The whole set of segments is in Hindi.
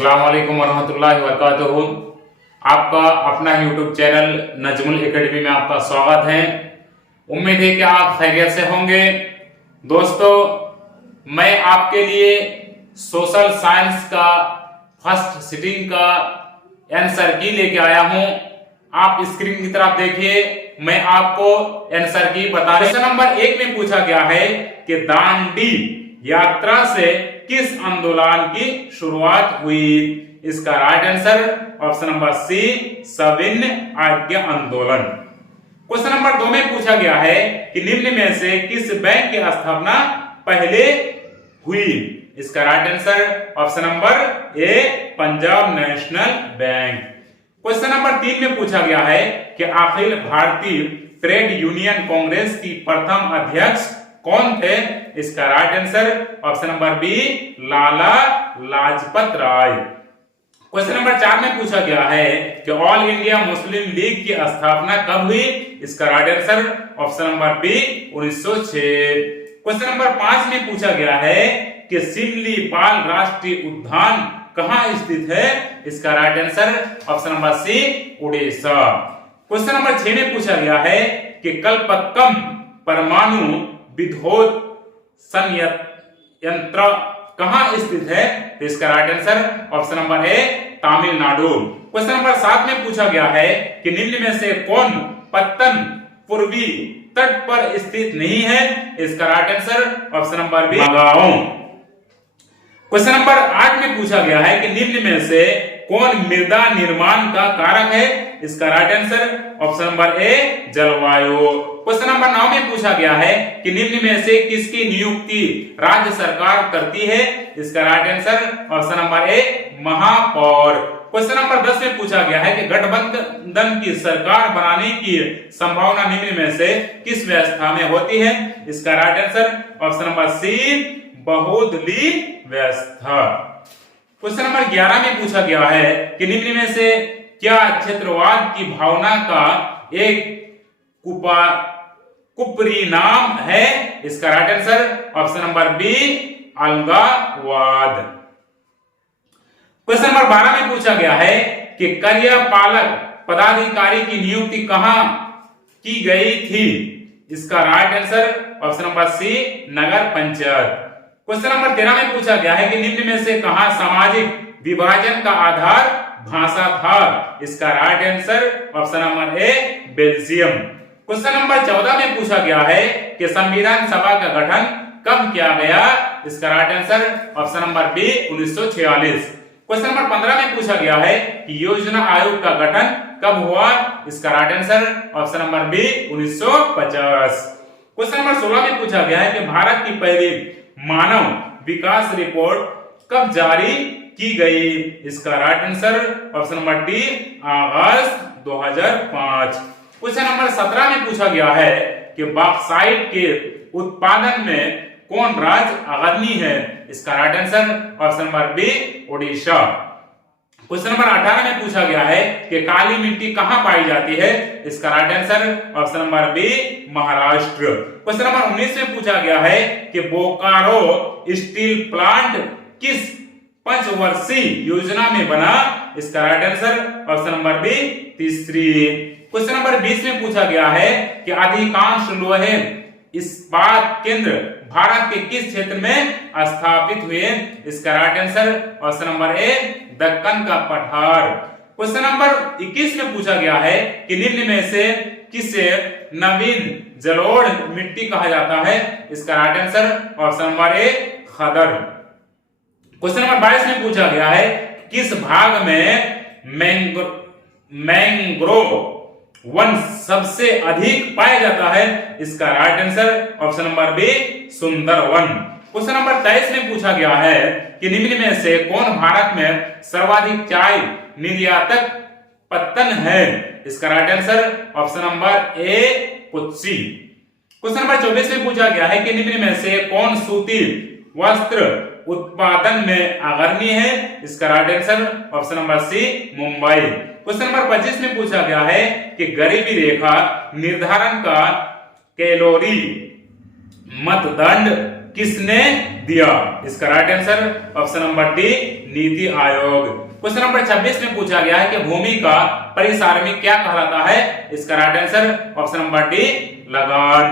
अस्सलाम वालेकुम वरहमतुल्लाहि वबरकातुहू। आपका अपना YouTube चैनल नजमुल एकेडमी में आपका स्वागत है। उम्मीद है कि आप खैरियत से होंगे। दोस्तों, मैं आपके लिए सोशल साइंस का फर्स्ट सिटिंग का आंसर की लेके आया हूं। आप स्क्रीन की तरफ देखिए, मैं आपको आंसर की बता रहा हूं। क्वेश्चन नंबर 1 में पूछा गया है कि दांडी यात्रा से किस आंदोलन की शुरुआत हुई? इसका right answer option number C, सविनय आज्ञा आंदोलन। क्वेश्चन नंबर 2 में पूछा गया है कि निम्न में से किस बैंक की स्थापना पहले हुई? इसका राइट आंसर ऑप्शन नंबर ए, Punjab national bank. Question number 3 में पूछा गया है कि अखिल भारतीय ट्रेड यूनियन कांग्रेस की प्रथम अध्यक्ष कौन थे? इसका right answer option number B, Lala Lajpat Rai. Question number 4 में पूछा गया है कि ऑल इंडिया मुस्लिम लीग की स्थापना कब हुई? इसका right answer option number B, 1906। Question number 5 में पूछा गया है कि सिमलीपाल राष्ट्रीय उद्यान कहां स्थित है? इसका right answer option number C, Orissa. Question number 6 में पूछा गया है कि कल्पक्कम परमाणु विद्युत संयंत्र कहां स्थित है? तो इसका राइट आंसर ऑप्शन नंबर ए, तमिलनाडु। क्वेश्चन नंबर 7 में पूछा गया है कि निम्न में से कौन पत्तन पूर्वी तट पर स्थित नहीं है? इसका right answer option number B, गांव। क्वेश्चन नंबर 8 में पूछा गया है कि निम्न में से कौन मृदा निर्माण का कारक है? इसका right answer option number A, जलवायु। क्वेश्चन नंबर 9 में पूछा गया है कि निम्न में से किसकी नियुक्ति राज्य सरकार करती है? इसका right answer option number A, महापौर। क्वेश्चन नंबर 10 में पूछा गया है कि गठबंधन की सरकार बनाने की संभावना निम्न में से किस व्यवस्था में होती है? इसका right answer option number C, बहुदलीय व्यवस्था। क्वेश्चन नंबर 11 में पूछा गया है कि निम्न में से क्या क्षेत्रवाद की भावना का एक कुपरिणाम है? इसका right answer option number B, अलगाववाद। क्वेश्चन नंबर 12 में पूछा गया है कि कार्यपालक पदाधिकारी की नियुक्ति कहां की गई थी? इसका right answer option number C, नगर पंचायत। क्वेश्चन नंबर 13 में पूछा गया है कि निम्न में से कहां सामाजिक विभाजन का आधार भाषा था? इसका राइट आंसर ऑप्शन नंबर ए, बेल्जियम। क्वेश्चन नंबर 14 में पूछा गया है कि संविधान सभा का गठन कब किया गया? इसका right answer option number B, 1946। Question number 15 में पूछा गया है कि योजना आयोग का गठन कब हुआ? इसका right answer option number B, 1950। Question number 16 में पूछा गया है कि भारत की पहली मानव विकास रिपोर्ट कब जारी की गई? इसका right answer option number D, अगस्त 2005। क्वेश्चन नंबर 17 में पूछा गया है कि बॉक्साइट के उत्पादन में कौन राज्य अग्रणी है? इसका right answer option number B, Orissa. Question number 18 में पूछा गया है कि काली मिट्टी कहां पाई जाती है? इसका right answer option number B, Maharashtra. Question number 19 में पूछा गया है कि बोकारो स्टील प्लांट किस पंचवर्षीय योजना में बना? इसका right answer option number B, तीसरी। क्वेश्चन नंबर 20 में पूछा गया है कि अधिकांश लोहे इस्पात केंद्र भारत के किस क्षेत्र में स्थापित हुए? इसका राइट आंसर ऑप्शन नंबर ए, दक्कन का पठार। क्वेश्चन नंबर 21 में पूछा गया है कि निम्न में से किसे नवीन जलोढ़ मिट्टी कहा जाता है? इसका राइट आंसर ऑप्शन नंबर ए, खदर। क्वेश्चन नंबर 22 में पूछा गया है किस भाग में मैंग्रोव वन सबसे अधिक पाया जाता है? इसका right answer option number B, Sundarban. Question number 23 में पूछा गया है कि निम्न में से कौन भारत में सर्वाधिक चाय निर्यातक पत्तन है? इसका right answer option number A, कुत्सी। क्वेश्चन नंबर 24 में पूछा गया है कि निम्न में से कौन सूती वस्त्र उत्पादन में अग्रणी है? इसका right answer option number C, Mumbai. Question number 25 में पूछा गया है कि गरीबी रेखा निर्धारण का कैलोरी मापदंड किसने दिया? इसका right answer option number D, NITI Aayog. Question number 26 में पूछा गया है कि भूमि का परिसारमिक क्या कहलाता है? इसका right answer option number D, लगान।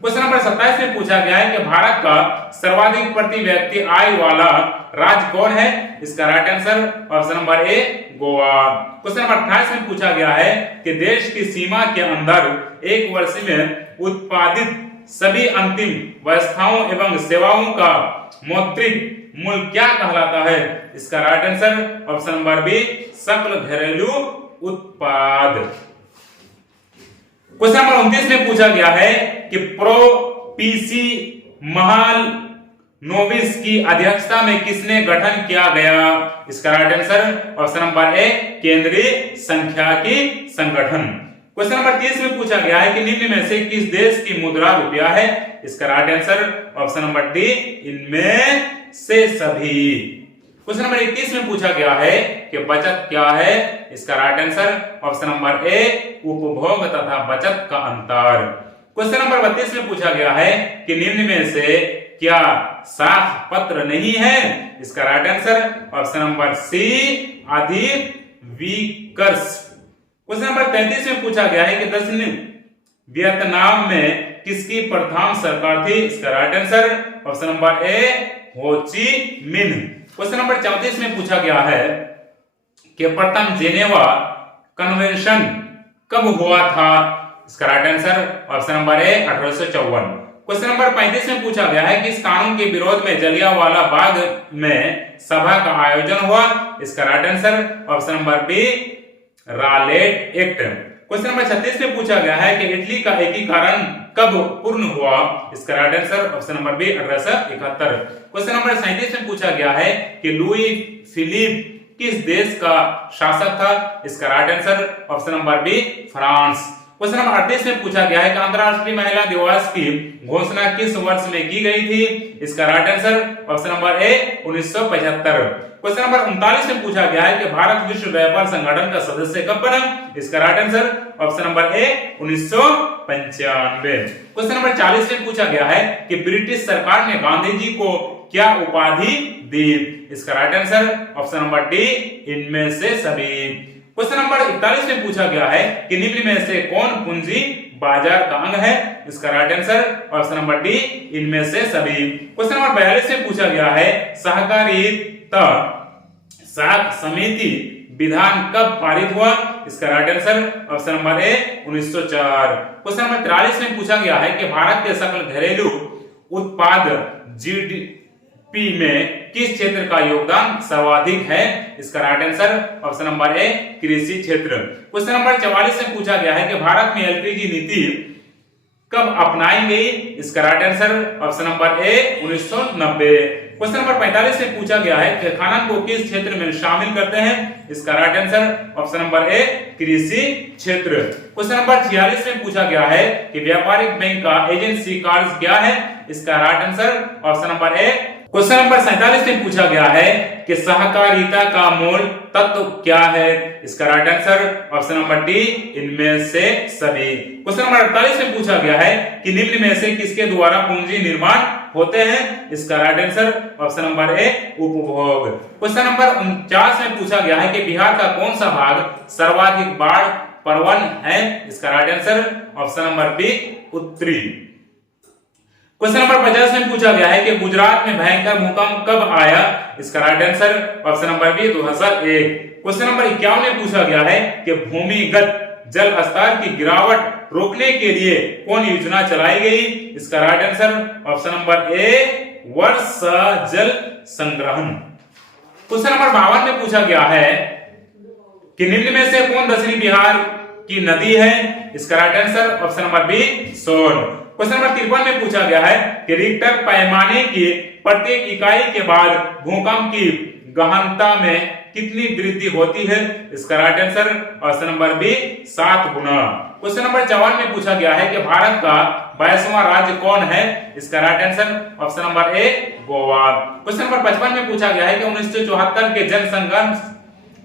क्वेश्चन नंबर 27 में पूछा गया है कि भारत का सर्वाधिक प्रति व्यक्ति आय वाला राज्य कौन है? इसका राइट आंसर ऑप्शन नंबर ए, गोवा। क्वेश्चन नंबर 28 में पूछा गया है कि देश की सीमा के अंदर एक वर्ष में उत्पादित सभी अंतिम वस्तुओं एवं सेवाओं का मौद्रिक मूल्य क्या कहलाता है? इसका right answer option number B, सकल घरेलू उत्पाद। क्वेश्चन नंबर 29 में पूछा गया है कि प्रो पीसी महालनोबिस की अध्यक्षता में किसने गठन किया गया? इसका राइट आंसर ऑप्शन नंबर ए, केंद्रीय सांख्यिकी संगठन। क्वेश्चन नंबर 30 में पूछा गया है कि निम्न में से किस देश की मुद्रा रुपया है? इसका right answer option number D, इनमें से सभी। क्वेश्चन नंबर 21 में पूछा गया है कि बचत क्या है? इसका right answer option number A, उपभोग तथा बचत का अंतर। क्वेश्चन नंबर 32 में पूछा गया है कि निम्न में से क्या साख पत्र नहीं है? इसका right answer option number C, अधिविकर्ष। क्वेश्चन नंबर 33 में पूछा गया है कि दक्षिण वियतनाम में किसकी प्रथम सरकार थी? इसका राइट आंसर ऑप्शन नंबर ए, हो ची मिन्ह। क्वेश्चन नंबर 34 में पूछा गया है कि प्रथम जेनेवा कन्वेंशन कब हुआ था? इसका राइट आंसर ऑप्शन नंबर ए, 1854। क्वेश्चन नंबर 35 में पूछा गया है कि इस कानून के विरोध में जलियांवाला बाग में सभा का आयोजन हुआ? इसका right answer option number B, Rowlatt Act. Question number 36 में पूछा गया है कि इटली का एकीकरण कब पूर्ण हुआ? इसका right answer option number B, 1871। Question number 37 में पूछा गया है कि लुई फिलिप किस देश का शासक था? इसका right answer option number B, France. Question number 38 में पूछा गया है कि अंतरराष्ट्रीय महिला दिवस की घोषणा किस वर्ष में की गई थी? इसका राइट आंसर ऑप्शन नंबर ए, 1975। क्वेश्चन नंबर 39 में पूछा गया है कि भारत विश्व व्यापार संगठन का सदस्य कब बना? इसका राइट आंसर ऑप्शन नंबर ए, 1995। क्वेश्चन नंबर 40 में पूछा गया है कि ब्रिटिश सरकार ने गांधी जी को क्या उपाधि दी? इसका right answer option number D, इनमें से सभी। क्वेश्चन नंबर 41 में पूछा गया है कि निम्न में से कौन पूंजी बाजार का अंग है? इसका right answer option number D, इनमें से सभी। क्वेश्चन नंबर 42 में पूछा गया है सहकारिता साख समिति विधान कब पारित हुआ? इसका राइट आंसर ऑप्शन नंबर ए, 1904। क्वेश्चन नंबर 43 में पूछा गया है कि भारत के सकल घरेलू उत्पाद जीडीपी में किस क्षेत्र का योगदान सर्वाधिक है? इसका राइट आंसर ऑप्शन नंबर ए, कृषि क्षेत्र। क्वेश्चन नंबर 44 में पूछा गया है कि भारत में एलपीजी नीति कब अपनाई गई? इसका राइट आंसर ऑप्शन नंबर ए, 1990। क्वेश्चन नंबर 45 में पूछा गया है कि खनन को किस क्षेत्र में शामिल करते हैं? इसका राइट आंसर ऑप्शन नंबर ए, कृषि क्षेत्र। क्वेश्चन नंबर 46 में पूछा गया है कि व्यापारिक बैंक का एजेंसी कार्य क्या है? इसका राइट आंसर ऑप्शन नंबर ए। क्वेश्चन नंबर 47 में पूछा गया है कि सहकारिता का मूल तत्व क्या है? इसका right answer option number D, इनमें से सभी। क्वेश्चन नंबर 48 में पूछा गया है कि निम्न में से किसके द्वारा पूंजी निर्माण होते हैं? इसका right answer option number A, उपभोग। क्वेश्चन नंबर 49 में पूछा गया है कि बिहार का कौन सा भाग सर्वाधिक बाढ़ प्रवण है? इसका right answer option number B, उत्तरी। क्वेश्चन नंबर 50 में पूछा गया है कि गुजरात में भयंकर भूकंप कब आया? इसका right answer option number B, 2001। Question number 51 में पूछा गया है कि भूमिगत जल स्तर की गिरावट रोकने के लिए कौन योजना चलाई गई? इसका right answer option number A, वर्षा जल संग्रहण। क्वेश्चन नंबर 52 में पूछा गया है कि निम्न में से कौन दक्षिणी बिहार की नदी है? इसका right answer option number B, Son. Question number 53 में पूछा गया है कि रिक्टर पैमाने की प्रत्येक इकाई के बाद भूकंप की गहनता में कितनी वृद्धि होती है? इसका right answer option number B, 7 गुना। क्वेश्चन नंबर 54 में पूछा गया है कि भारत का 22वां राज्य कौन है? इसका राइट आंसर ऑप्शन नंबर ए, गोवा। क्वेश्चन नंबर 55 में पूछा गया है कि 1974 के जनसंघर्ष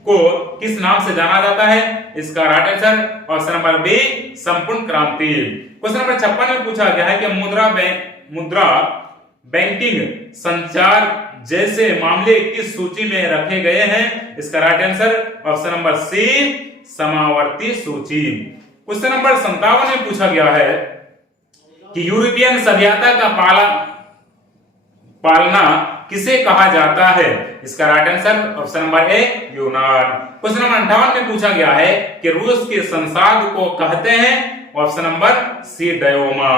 को किस नाम से जाना जाता है? इसका right answer option number B, संपूर्ण क्रांति। क्वेश्चन नंबर 56 में पूछा गया है कि मुद्रा बैंकिंग, संचार जैसे मामले किस सूची में रखे गए हैं? इसका right answer option number C, समावर्ती सूची। क्वेश्चन नंबर 57 में पूछा गया है कि यूरोपियन सभ्यता का पालना किसे कहा जाता है? इसका right answer option number A, यूनान। क्वेश्चन नंबर 58 में पूछा गया है कि रूस के संसद को कहते हैं? Option number C, Duma.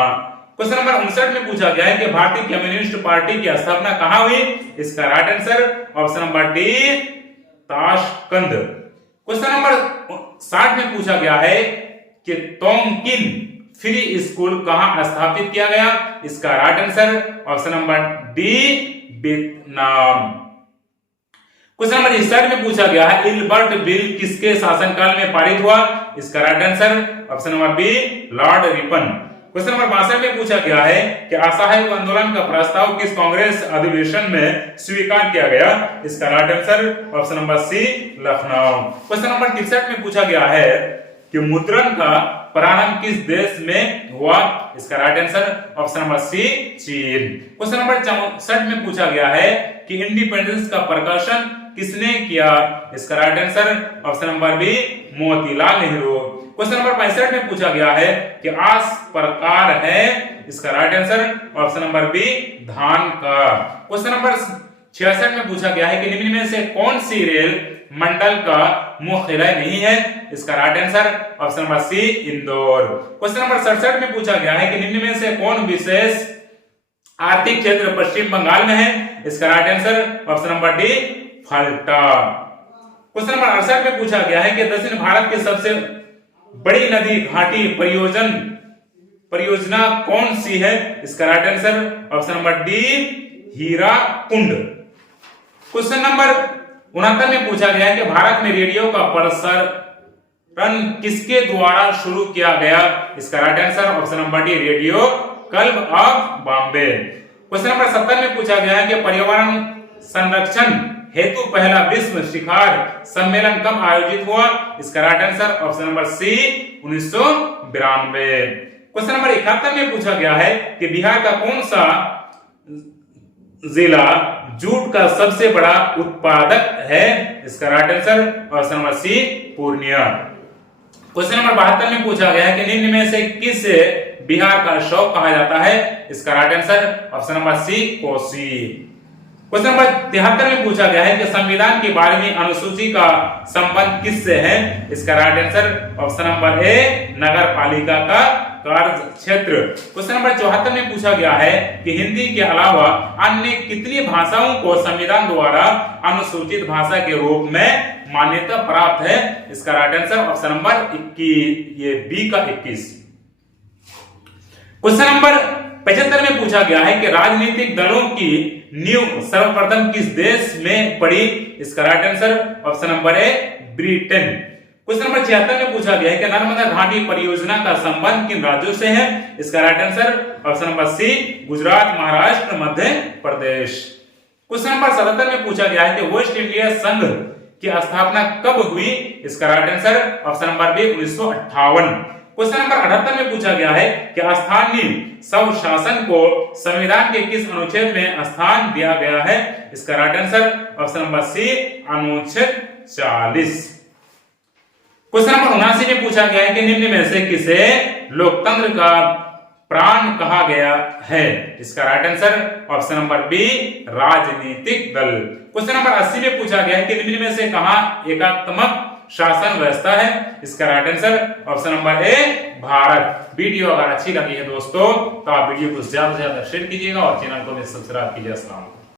Question number 59 में पूछा गया है कि भारतीय कम्युनिस्ट पार्टी की स्थापना कहां हुई? इसका right answer option number D, Tashkent. Question number 60 में पूछा गया है कि तोंगकिन फ्री स्कूल कहां स्थापित किया गया? इसका right answer option number D, Vietnam. Question number 61 में पूछा गया है इल्बर्ट बिल किसके शासनकाल में पारित हुआ? इसका right answer option number B, Lord Ripon. Question number 62 में पूछा गया है कि असहयोग आंदोलन का प्रस्ताव किस कांग्रेस अधिवेशन में स्वीकार किया गया? इसका right answer option number C, Lucknow. Question number 63 में पूछा गया है कि मुद्रण का प्रारंभ किस देश में हुआ? इसका right answer option number C, चीन। क्वेश्चन नंबर 64 में पूछा गया है कि इंडिपेंडेंस का प्रकाशन किसने किया? इसका right answer option number B, Motilal Nehru. Question number 65 में पूछा गया है कि आस प्रकार है? इसका right answer option number B, धान का। क्वेश्चन नंबर 66 में पूछा गया है कि निम्न में से कौन सी रेल मंडल का मुख्यालय नहीं है? इसका right answer option number C, Indore. Question number 67 में पूछा गया है कि निम्न में से कौन विशेष आर्थिक क्षेत्र पश्चिम बंगाल में है? इसका right answer option number D, Falta. Question number 68 में पूछा गया है कि दक्षिण भारत की सबसे बड़ी नदी घाटी परियोजना कौन सी है? इसका right answer option number D, Hirakud. Question number 69 में पूछा गया है कि भारत में रेडियो का प्रसारण किसके द्वारा शुरू किया गया? इसका right answer option number D, radio club of Bombay. Question number 70 में पूछा गया है कि पर्यावरण संरक्षण हेतु पहला विश्व शिखर सम्मेलन कब आयोजित हुआ? इसका right answer option number C, 1992। Question number 71 में पूछा गया है कि बिहार का कौन सा जिला जूट का सबसे बड़ा उत्पादक है? इसका right answer option number C, Purnia. Question number 72 में पूछा गया है कि निम्न में से किस बिहार का शौक कहा जाता है? इसका right answer option number C, Kosi. Question number 73 में पूछा गया है कि संविधान की 12वीं अनुसूची का संबंध किससे है? इसका right answer option number A, नगर पालिका का कार्य क्षेत्र। क्वेश्चन नंबर 74 में पूछा गया है कि हिंदी के अलावा अन्य कितनी भाषाओं को संविधान द्वारा अनुसूचित भाषा के रूप में मान्यता प्राप्त है? इसका राइट आंसर ऑप्शन नंबर 21, ये बी का 21। क्वेश्चन नंबर 75 में पूछा गया है कि राजनीतिक दलों की नींव सर्वप्रथम किस देश में पड़ी? इसका राइट आंसर ऑप्शन नंबर ए, ब्रिटेन। क्वेश्चन नंबर 76 में पूछा गया है कि नर्मदा घाटी परियोजना का संबंध किन राज्यों से है? इसका right answer option number C, Gujarat, Maharashtra, Madhya Pradesh. Question number 77 में पूछा गया है कि वेस्ट इंडिया संघ की स्थापना कब हुई? इसका right answer option number B, 1958। Question number 78 में पूछा गया है कि स्थानीय स्वशासन को संविधान के किस अनुच्छेद में स्थान दिया गया है? इसका right answer option number C, अनुच्छेद 40। क्वेश्चन नंबर 79 में पूछा गया है कि निम्न में से किसे लोकतंत्र का प्राण कहा गया है? इसका right answer option number B, राजनीतिक दल। क्वेश्चन नंबर 80 में पूछा गया है कि निम्न में से कहां एकात्मक शासन व्यवस्था है? इसका राइट आंसर ऑप्शन नंबर ए, भारत। वीडियो अगर अच्छी लगी है दोस्तों तो आप वीडियो को ज्यादा से ज्यादा शेयर कीजिएगा और चैनल को भी सब्सक्राइब कीजिए। अस्सलाम वालेकुम।